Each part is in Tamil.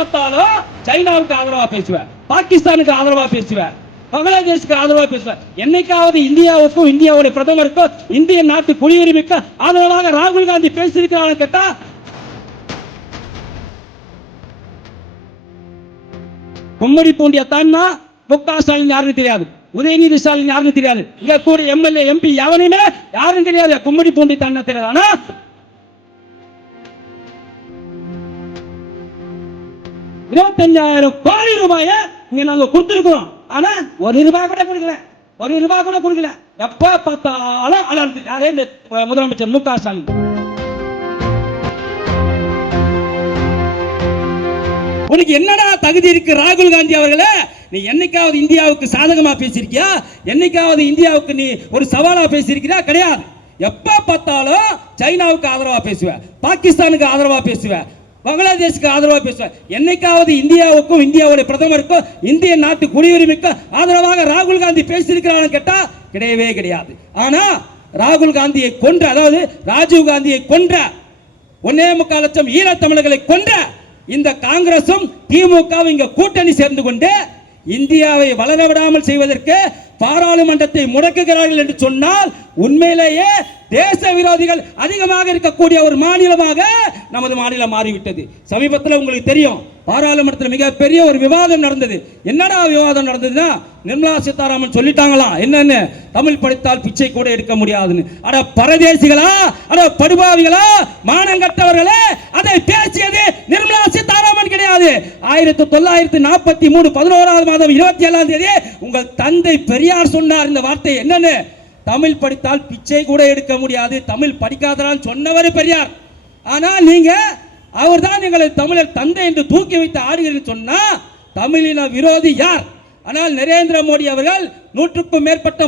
பார்த்தாலும் சைனாவுக்கு ஆதரவா பேசுவேன், பாகிஸ்தானுக்கு ஆதரவா பேசுவேன், பங்களாதேஷுக்கு ஆதரவா பேசுவேன். என்னைக்காவது இந்தியாவுக்கும் இந்தியாவுடைய பிரதமருக்கும் இந்திய நாட்டு குடியுரிமைக்கு ஆதரவாக ராகுல் காந்தி பேசியிருக்கிறான்னு கேட்டா கும்மடி பூண்டிய தான்னா முக ஸ்டாலின் யாருன்னு தெரியாது, உதயநிதி ஸ்டாலின் யாருன்னு தெரியாது, இங்க கூட எம்எல்ஏ எம்பி எவனையுமே யாரும் தெரியாது. கும்மடி பூண்டி தான்னா தெரியாது. ஆனா 25,000 கோடி ரூபாயை இங்க நாங்க கொடுத்திருக்கிறோம். ஆனா ஒரு ரூபாய் கூட கொடுக்கல, ஒரு ரூபாய் கூட கொடுக்கல. எப்ப பார்த்தாலும் அலர்ந்து யாரே முதலமைச்சர் முக ஸ்டாலின். உனக்கு என்னடா தகுதி இருக்கு ராகுல் காந்தி அவர்களே? நீ என்னைக்காவது இந்தியாவுக்கு சாதகமா பேசியிருக்கியா? என்னைக்காவது இந்தியாவுக்கு நீ ஒரு சவாலா பேசியிருக்கியா? கிடையாது. எப்ப பார்த்தாலும் சைனாவுக்கு ஆதரவா பேசுவேன், பாகிஸ்தானுக்கு ஆதரவா பேசுவேன், பங்களாதேஷுக்கு ஆதரவா பேசுவேன். என்னைக்காவது இந்தியாவுக்கும் இந்தியாவுடைய பிரதமருக்கும் இந்திய நாட்டு குடியுரிமைக்கு ஆதரவாக ராகுல் காந்தி பேசியிருக்கிறான்னு கேட்டா கிடையவே கிடையாது. ஆனா ராகுல் காந்தியை கொன்ற, அதாவது ராஜீவ் காந்தியை கொன்ற 1.25 லட்சம் ஈழத்தமிழர்களை கொன்ற இந்த காங்கிரசும் திமுகவும் இங்க கூட்டணி சேர்ந்து கொண்டு இந்தியாவை வளர விடாமல் செய்வதற்கு பாராளுமன்றத்தை முடக்குகிறார்கள் என்று சொன்னால் உண்மையிலேயே தேச விரோதிகள் அதிகமாக இருக்கக்கூடிய ஒரு மாநிலமாக நமது மாநிலம் மாறிவிட்டது. சமீபத்தில் உங்களுக்கு தெரியும், பாராளுமன்றத்தில் மிகப்பெரிய ஒரு விவாதம் நடந்தது. என்னடா விவாதம் நடந்ததுன்னா, நிர்மலா சீதாராமன் சொல்லிட்டாங்களாம், என்னன்னு, தமிழ் படித்தால் பிச்சை கூட எடுக்க முடியாதுன்னு. அட பரதேசிகளா, அட படுபாவிகளா, மானங்கட்டவர்களே, அதை பேசியது நிர்மலா சீதாராமன் கிடையாது. 1943 11ஆவது மாதம் 27ஆம் தேதி உங்கள் தந்தை பெரியார் சொன்னார் இந்த வார்த்தை. என்னன்னு, தமிழ் படித்தால் பிச்சை கூட எடுக்க முடியாது, தமிழ் படிக்காதரான்னு சொன்னவர் பெரியார். ஆனால் நீங்க அவர் தான் எங்களை தமிழர் தந்தை என்று தூக்கி வைத்து ஆடுகிறீர்கள் சொன்னா தமிழின விரோதி யார்? ஆனால் நரேந்திர மோடி அவர்கள் 100க்கும் மேற்பட்ட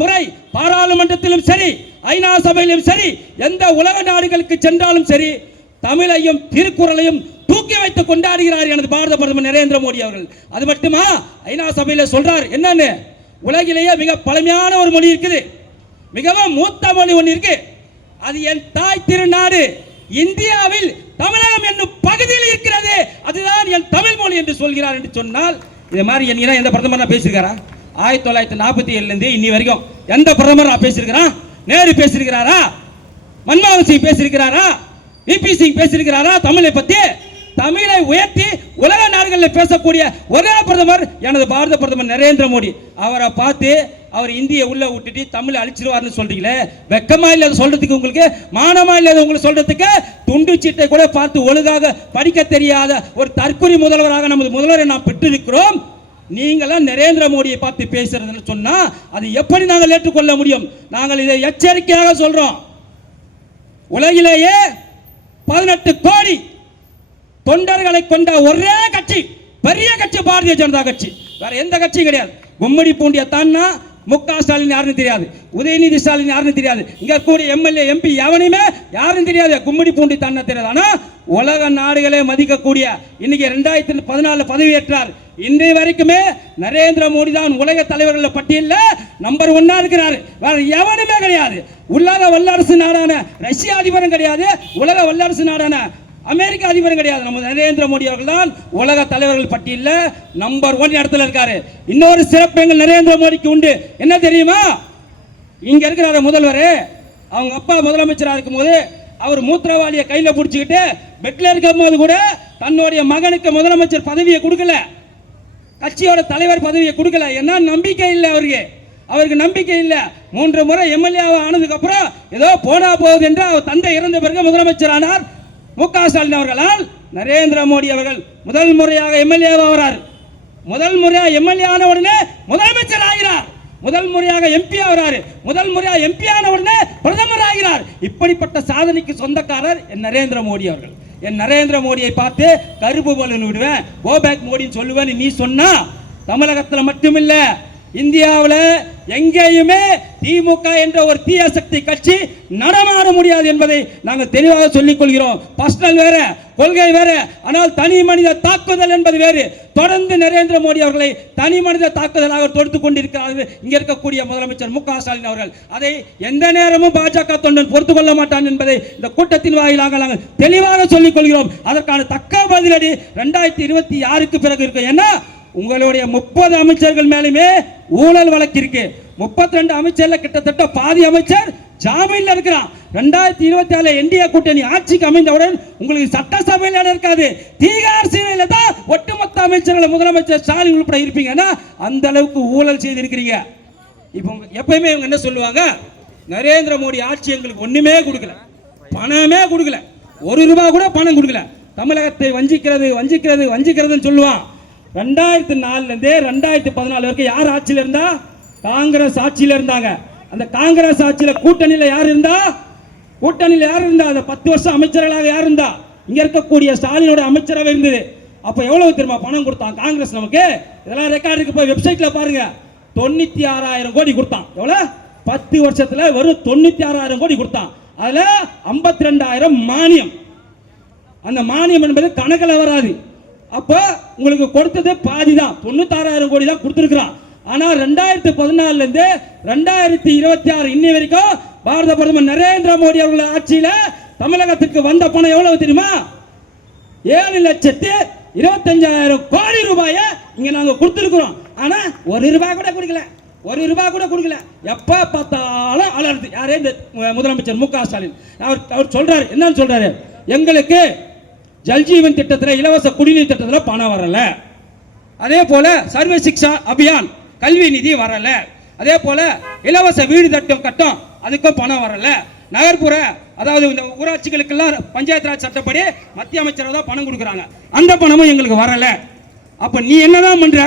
முறை பாராளுமன்றத்திலும் சரி, ஐநா சபையிலும் சரி, எந்த உலக நாடுகளுக்கு சென்றாலும் சரி, தமிழையும் திருக்குறளையும் தூக்கி வைத்து கொண்டாடுகிறார் எனது பாரத பிரதமர் நரேந்திர மோடி அவர்கள். அது மட்டுமா, ஐநா சபையில சொல்றார், என்னன்னு, உலகிலேயே மிக பழமையான ஒரு மொழி இருக்குது, மிகவும் மூத்த மொழி ஒன்று இருக்கு, அது என் தாய் திருநாடு இந்தியாவில் தமிழகம் என்னும் பகுதியில் இருக்கிறது, அதுதான் என் தமிழ் மொழி என்று சொல்கிறார் என்று சொன்னால், இது மாதிரி எந்த பிரதமர் பேசியிருக்காரா? 1947 இருந்து இன்னி வரைக்கும் எந்த பிரதமர் பேசியிருக்கிறா? நேரு பேசியிருக்கிறாரா? மன்மோகன் சிங் பேசியிருக்கிறாரா? விபி சிங் பேசியிருக்கிறாரா? தமிழை பத்தி, தமிழை உயர்த்தி உலக நாடுகளில் பேசக்கூடிய ஒரே பிரதமர் எனது பாரத பிரதமர் நரேந்திர மோடி. அவரை பார்த்து அவர் இந்தியை உள்ள விட்டுட்டு தமிழை அழிச்சிருவார்னு சொல்றீங்களே, வெக்கமா இல்லாத சொல்றதுக்கு, உங்களுக்கு மானமா இல்லாத உங்களுக்கு சொல்றதுக்கு, துண்டு சீட்டை கூட பார்த்து ஒழுங்காக படிக்க தெரியாத ஒரு தற்கொலை முதல்வராக நமது முதல்வரை நாம் பெற்றிருக்கிறோம். நீங்களாம் நரேந்திர மோடியை பார்த்து பேசுறதுன்னு சொன்னா அது எப்படி நாங்கள் ஏற்றுக்கொள்ள முடியும்? நாங்கள் இதை எச்சரிக்கையாக சொல்றோம். உலகிலேயே 18 கோடி தொண்டர்களை கொண்ட ஒரே கட்சி, பெரிய கட்சி பாரதிய ஜனதா கட்சி, வேற எந்த கட்சியும் கிடையாது. கும்மடி பூண்டிய தான்னா முக ஸ்டாலின் யாருன்னு தெரியாது, உதயநிதி ஸ்டாலின் யாருன்னு தெரியாது, இங்க கூட எம்எல்ஏ எம்பி எவனையுமே யாரும் தெரியாது, கும்மடி பூண்டி தான்னா தெரியாது. ஆனா உலக நாடுகளே மதிக்கக்கூடிய, இன்னைக்கு 2014 பதவியேற்றார், இன்றைய வரைக்குமே நரேந்திர மோடி தான் உலக தலைவர்கள் பட்டியலில் நம்பர் 1 இருக்கிறார், வேற எவனுமே கிடையாது. உலக வல்லரசு நாடான ரஷ்ய அதிபரும் கிடையாது, உலக வல்லரசு நாடான அமெரிக்க அதிபரும் கிடையாது. நம்ம நரேந்திர மோடி அவர்கள் தான் உலக தலைவர்கள் பட்டியலில் நம்பர் 1 இடத்துல இருக்காரு. இன்னொரு சிறப்பு எங்கள் நரேந்திர மோடிக்கு உண்டு, என்ன தெரியுமா? இங்க இருக்கிற முதல்வர், அவங்க அப்பா முதலமைச்சராக இருக்கும்போது அவர் மூத்திரவாளியை கையில பிடிச்சிக்கிட்டு பெட்ல இருக்கும் போது கூட தன்னுடைய மகனுக்கு முதலமைச்சர் பதவியை கொடுக்கல, கட்சியோட தலைவர் பதவியை கொடுக்கல. என்ன நம்பிக்கை இல்லை அவருக்கு நம்பிக்கை இல்லை. 3 முறை எம்எல்ஏ ஆனதுக்கு அப்புறம் ஏதோ போனா போகுது என்று அவர் தந்தை இறந்த பிறகு முதலமைச்சர் ஆனார் முக ஸ்டாலின் அவர்களால். நரேந்திர மோடி அவர்கள் முதல் முறையாக எம்எல்ஏ ஆகிறார், முதல் முறையாக எம்எல்ஏ ஆன உடனே முதலமைச்சர் ஆகிறார், முதல் முறையாக எம்பி ஆகிறார், முதல் முறையாக எம்பி ஆன உடனே பிரதமர் ஆகிறார். இப்படிப்பட்ட சாதனைக்கு சொந்தக்காரர் என் நரேந்திர மோடி அவர்கள். என் நரேந்திர மோடியை பார்த்து கருப்பு பலூன் விடுவேன், கோ பேக் மோடின்னு சொல்லுவேன் நீ சொன்னா தமிழகத்தில் மட்டுமில்ல இந்தியாவில் எங்கேயுமே திமுக என்ற ஒரு தீய சக்தி கட்சி நடமாட முடியாது என்பதை நாங்கள் தெளிவாக சொல்லிக் கொள்கிறோம். பர்சனல் வேற, கொள்கை வேற, ஆனால் தனி மனித தாக்குதல் என்பது வேறு. தொடர்ந்து நரேந்திர மோடி அவர்களை தனி மனித தாக்குதலாக தொடுத்துக் கொண்டிருக்கிறார்கள் இங்கே இருக்கக்கூடிய முதலமைச்சர் மு.க. ஸ்டாலின் அவர்கள். அதை எந்த நேரமும் பாஜக தொண்டன் பொறுத்துக் கொள்ள மாட்டான் என்பதை இந்த கூட்டத்தின் வாயிலாக நாங்கள் தெளிவாக சொல்லிக் கொள்கிறோம். அதற்கான தக்க பதிலடி 2026க்கு பிறகு இருக்கு. ஏன்னா உங்களுடைய 30 அமைச்சர்கள் மேலுமே ஊழல் வழக்கு இருக்கு. 32 அமைச்சர்ல கிட்டத்தட்ட பாதி அமைச்சர் ஜாமீன்ல இருக்கிறான். 2024 என்டிஏ கூட்டணி ஆட்சிக்கு அமைந்தவுடன் உங்களுக்கு சட்டசபையில் இடம் இருக்காது. தீகார் சிறையில் தான் ஒட்டுமொத்த அமைச்சர்கள் முதலமைச்சர் ஸ்டாலின் உட்பட இருப்பீங்கன்னா அந்த அளவுக்கு ஊழல் செய்திருக்கிறீங்க. இப்போ எப்பயுமே இவங்க என்ன சொல்லுவாங்க, நரேந்திர மோடி ஆட்சி எங்களுக்கு ஒண்ணுமே கொடுக்கல, பணமே கொடுக்கல, ₹1 கூட பணம் கொடுக்கல, தமிழகத்தை வஞ்சிக்கிறது வஞ்சிக்கிறது வஞ்சிக்கிறதுன்னு சொல்லுவான். 2004 இருந்து 2014 வரைக்கும் யார் ஆட்சியில் இருந்தா? காங்கிரஸ் ஆட்சியில் இருந்தாங்க. அந்த காங்கிரஸ் ஆட்சியில கூட்டணியில் யார் இருந்தா? கூட்டணியில் யார் இருந்தா? அந்த 10 வருஷம் அமைச்சர்களாக யார் இருந்தா? இங்க இருக்கக்கூடிய ஸ்டாலினோட அமைச்சராக இருந்தது. அப்ப எவ்வளவு தெரியுமா பணம் கொடுத்தான் காங்கிரஸ் நமக்கு? இதெல்லாம் ரெக்கார்டுக்கு போய் வெப்சைட்ல பாருங்க. 96,000 கோடி கொடுத்தான். எவ்வளவு? 10 வருஷத்துல வெறும் 96,000 கோடி கொடுத்தான். அதுல 52,000 மானியம். அந்த மானியம் என்பது கணக்கில் வராது. அப்ப உங்களுக்கு கொடுத்தது பாதி தான், 96,000 கோடி தான் கொடுத்திருக்கிறான். ஆனா 2014 இருந்து 2026 இன்னி வரைக்கும் பாரத பிரதமர் நரேந்திர மோடி அவர்கள் ஆட்சியில தமிழகத்துக்கு வந்த பணம் எவ்வளவு தெரியுமா? 7,25,000 கோடி ரூபாயை இங்க நாங்க கொடுத்திருக்கிறோம். ஆனா ₹1 கூட கொடுக்கல, ₹1 கூட கொடுக்கல. எப்ப பார்த்தாலும் அலர்து. யாரே இந்த முதலமைச்சர் மு.க. ஸ்டாலின் அவர் சொல்றாரு, என்னன்னு சொல்றாரு, எங்களுக்கு ஜல்ஜீவன் திட்டத்தில் இலவச குடிநீர் திட்டத்தில் பணம் வரல, அதே போல சர்வ சிக்ஷா அபியான் கல்வி நிதி வரல, அதே போல இலவச வீடு கட்டம் அதுக்கும் பணம் வரல, நகர்ப்புற அதாவது இந்த ஊராட்சிகளுக்கெல்லாம் பஞ்சாயத்து ராஜ் சட்டப்படி மத்திய அமைச்சர் தான் பணம் கொடுக்குறாங்க, அந்த பணமும் எங்களுக்கு வரல. அப்ப நீ என்னதான் பண்ற?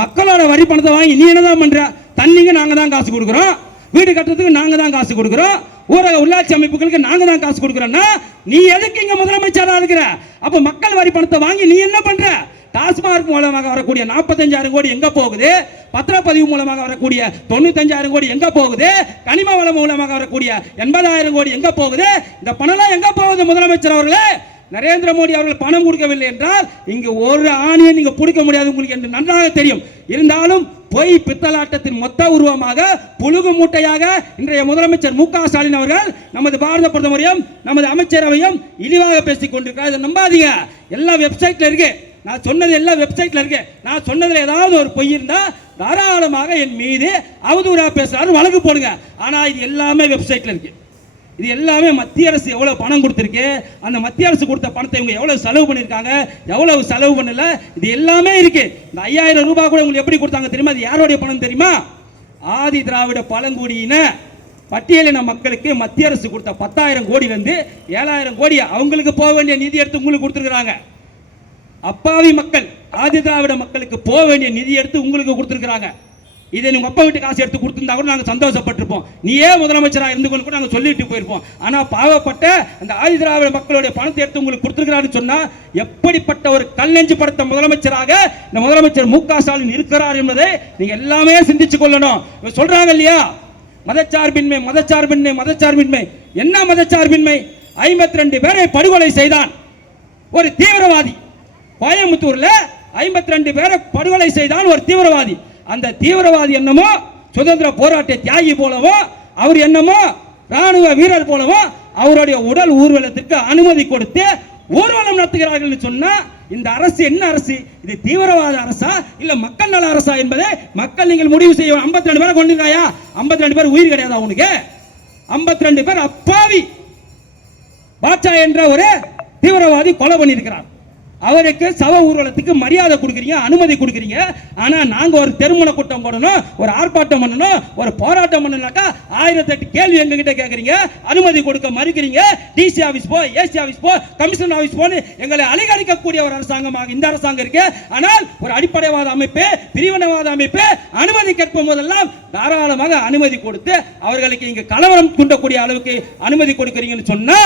மக்களோட வரி பணத்தை வாங்கி நீ என்னதான் பண்ற? தண்ணிக்கு நாங்க தான் காசு கொடுக்குறோம், வீடு கட்டுறதுக்கு நாங்க தான் காசு கொடுக்குறோம், ஊரக உள்ளாட்சி அமைப்புகளுக்கு நாங்க தான் காசு கொடுக்குறோம்னா நீ எதுக்கு இங்க முதலமைச்சரா இருக்கிற? அப்ப மக்கள் வரி பணத்தை வாங்கி நீ என்ன பண்ற? டாஸ்மார்க் மூலமாக வரக்கூடிய 45,000 கோடி எங்க போகுது? பத்திரப்பதிவு மூலமாக வரக்கூடிய 95,000 கோடி எங்க போகுது? கனிம வளம் மூலமாக வரக்கூடிய 80,000 கோடி எங்க போகுது? இந்த பணம் எங்க போகுது? முதலமைச்சர் அவர்களே, நரேந்திர மோடி அவர்கள் பணம் கொடுக்கவில்லை என்றால் இங்கு ஒரு ஆணியை நீங்க பிடிக்க முடியாது உங்களுக்கு என்று நன்றாக தெரியும். இருந்தாலும் பொய் பித்தலாட்டத்தின் மொத்த உருவமாக புழுகு மூட்டையாக இன்றைய முதலமைச்சர் மு.க. ஸ்டாலின் அவர்கள் நமது பாரத பிரதமரையும் நமது அமைச்சரவையும் இழிவாக பேசிக் கொண்டிருக்கிறார். இதை நம்பாதீங்க, எல்லா வெப்சைட்ல இருக்கு. நான் சொன்னது எல்லா வெப்சைட்ல இருக்கு. நான் சொன்னதுல ஏதாவது ஒரு பொய் இருந்தா தாராளமாக என் மீது அவதூறா பேசுறாரு வழக்கு போடுங்க. ஆனா இது எல்லாமே வெப்சைட்ல இருக்கு. இது எல்லாமே மத்திய அரசு எவ்வளவு பணம் கொடுத்திருக்கு, அந்த மத்திய அரசு கொடுத்த பணத்தை இவங்க எவ்வளவு செலவு பண்ணிருக்காங்க, எவ்வளவு செலவு பண்ணல, இது எல்லாமே இருக்கு. இந்த 5,000 ரூபாய் கூட உங்களுக்கு எப்படி கொடுத்தாங்க தெரியுமா? அது யாருடைய பணம் தெரியுமா? ஆதி திராவிட பழங்குடியின பட்டியலின மக்களுக்கு மத்திய அரசு கொடுத்த 10,000 கோடியில இருந்து 7,000 கோடி அவங்களுக்கு போக வேண்டிய நிதி எடுத்து உங்களுக்கு கொடுத்திருக்காங்க. அப்பாவி மக்கள் ஆதி திராவிட மக்களுக்கு போக வேண்டிய நிதி எடுத்து உங்களுக்கு கொடுத்திருக்காங்க. இதை உங்க அப்பா வீட்டு காசு எடுத்து கொடுத்திருந்தா கூட நாங்கள் சந்தோஷப்பட்டிருப்போம். நீயே முதலமைச்சராக இருந்து கூட நாங்கள் சொல்லிட்டு போயிருப்போம். ஆனால் பாவப்பட்ட அந்த ஆதி திராவிட மக்களுடைய பணத்தை எடுத்து உங்களுக்கு கொடுத்திருக்கிறாருன்னு சொன்னா எப்படிப்பட்ட ஒரு கல்லெஞ்சு படுத்த முதலமைச்சராக இந்த முதலமைச்சர் மு.க. ஸ்டாலின் இருக்கிறார் என்பதை நீங்க எல்லாமே சிந்திச்சு கொள்ளணும். சொல்றாங்க இல்லையா, மதச்சார்பின்மை மதச்சார்பின்மை மதச்சார்பின்மை. என்ன மதச்சார்பின்மை? 52 பேரை படுகொலை செய்தான் ஒரு தீவிரவாதி. கோயம்புத்தூர்ல 52 பேரை படுகொலை செய்தான் ஒரு தீவிரவாதி. அந்த தீவிரவாதி என்னமோ சுதந்திர போராட்ட தியாகி போலவோ, அவர் என்னமோ ராணுவ வீரர் போலவோ அவருடைய உடல் ஊர்வலத்திற்கு அனுமதி கொடுத்து ஊர்வலம் நடத்துகிறார்கள் சொன்னா இந்த அரசு என்ன அரசு? இது தீவிரவாத அரசா இல்ல மக்கள் நல அரசா என்பதை மக்கள் நீங்கள் முடிவு செய்ய. 52 பேரை கொண்டிருக்காயா? 52 பேர் உயிர் கிடையாதா உனக்கு? 52 பேர் அப்பாவி பாட்சா என்ற ஒரு தீவிரவாதி கொலை பண்ணியிருக்கிறார். அவருக்கு சவ ஊர்வலத்துக்கு மரியாதை கொடுக்குறீங்க, அனுமதி கொடுக்குறீங்க. ஆனா நாங்க ஒரு தெருமுனை கூட்டம் போடணும், ஒரு ஆர்ப்பாட்டம் பண்ணணும், ஒரு போராட்டம் பண்ணணும்னாக்கா 1008 கேள்வி எங்க கிட்ட கேட்கறீங்க, அனுமதி கொடுக்க மறுக்கிறீங்க. டிசி ஆபீஸ் போ, ஏசி ஆபீஸ் போ, கமிஷனர் ஆபீஸ் போன்னு எங்களை அலைகழிக்கக்கூடிய ஒரு அரசாங்கமாக இந்த அரசாங்கம் இருக்கு. ஆனால் ஒரு அடிப்படைவாத அமைப்பு, பிரிவினவாத அமைப்பு அனுமதி கேட்கும் போதெல்லாம் தாராளமாக அனுமதி கொடுத்து அவர்களுக்கு இங்க கலவரம் தூண்டக்கூடிய அளவுக்கு அனுமதி கொடுக்கிறீங்கன்னு சொன்னா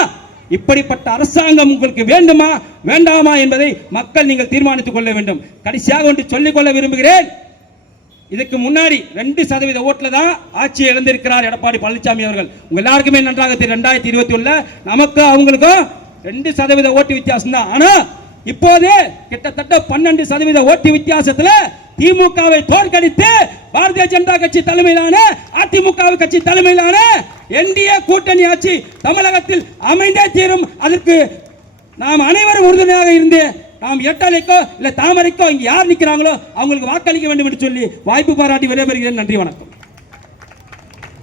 இப்படிப்பட்ட அரசாங்கம் உங்களுக்கு வேண்டுமா வேண்டாமா என்பதை மக்கள் நீங்கள் தீர்மானித்துக் கொள்ள வேண்டும். கடைசியாக ஒன்று சொல்லிக் கொள்ள விரும்புகிறேன். இதுக்கு முன்னாடி 2% ஓட்டுல தான் ஆட்சியை இழந்திருக்கிறார் எடப்பாடி பழனிசாமி அவர்கள். உங்க எல்லாருக்குமே நன்றாக தெரியும் 2021 நமக்கு அவங்களுக்கும் 2% ஓட்டு வித்தியாசம் தான். ஆனா இப்போது கிட்டத்தட்ட 12% ஓட்டு வித்தியாசத்துல திமுகவை தோற்கடித்து பாரதிய ஜனதா கட்சி தலைமையிலான அதிமுக கட்சி தலைமையிலான என்டிஏ கூட்டணி ஆட்சி தமிழகத்தில் அமைந்தே தீரும். அதற்கு நாம் அனைவரும் உறுதுணையாக இருந்து நாம் எட்டலைக்கோ இல்ல தாமரைக்கோ இங்க யார் நிற்கிறாங்களோ அவங்களுக்கு வாக்களிக்க வேண்டும் என்று சொல்லி வாய்ப்பு பாராட்டி விடைபெறுகிறேன். நன்றி, வணக்கம்.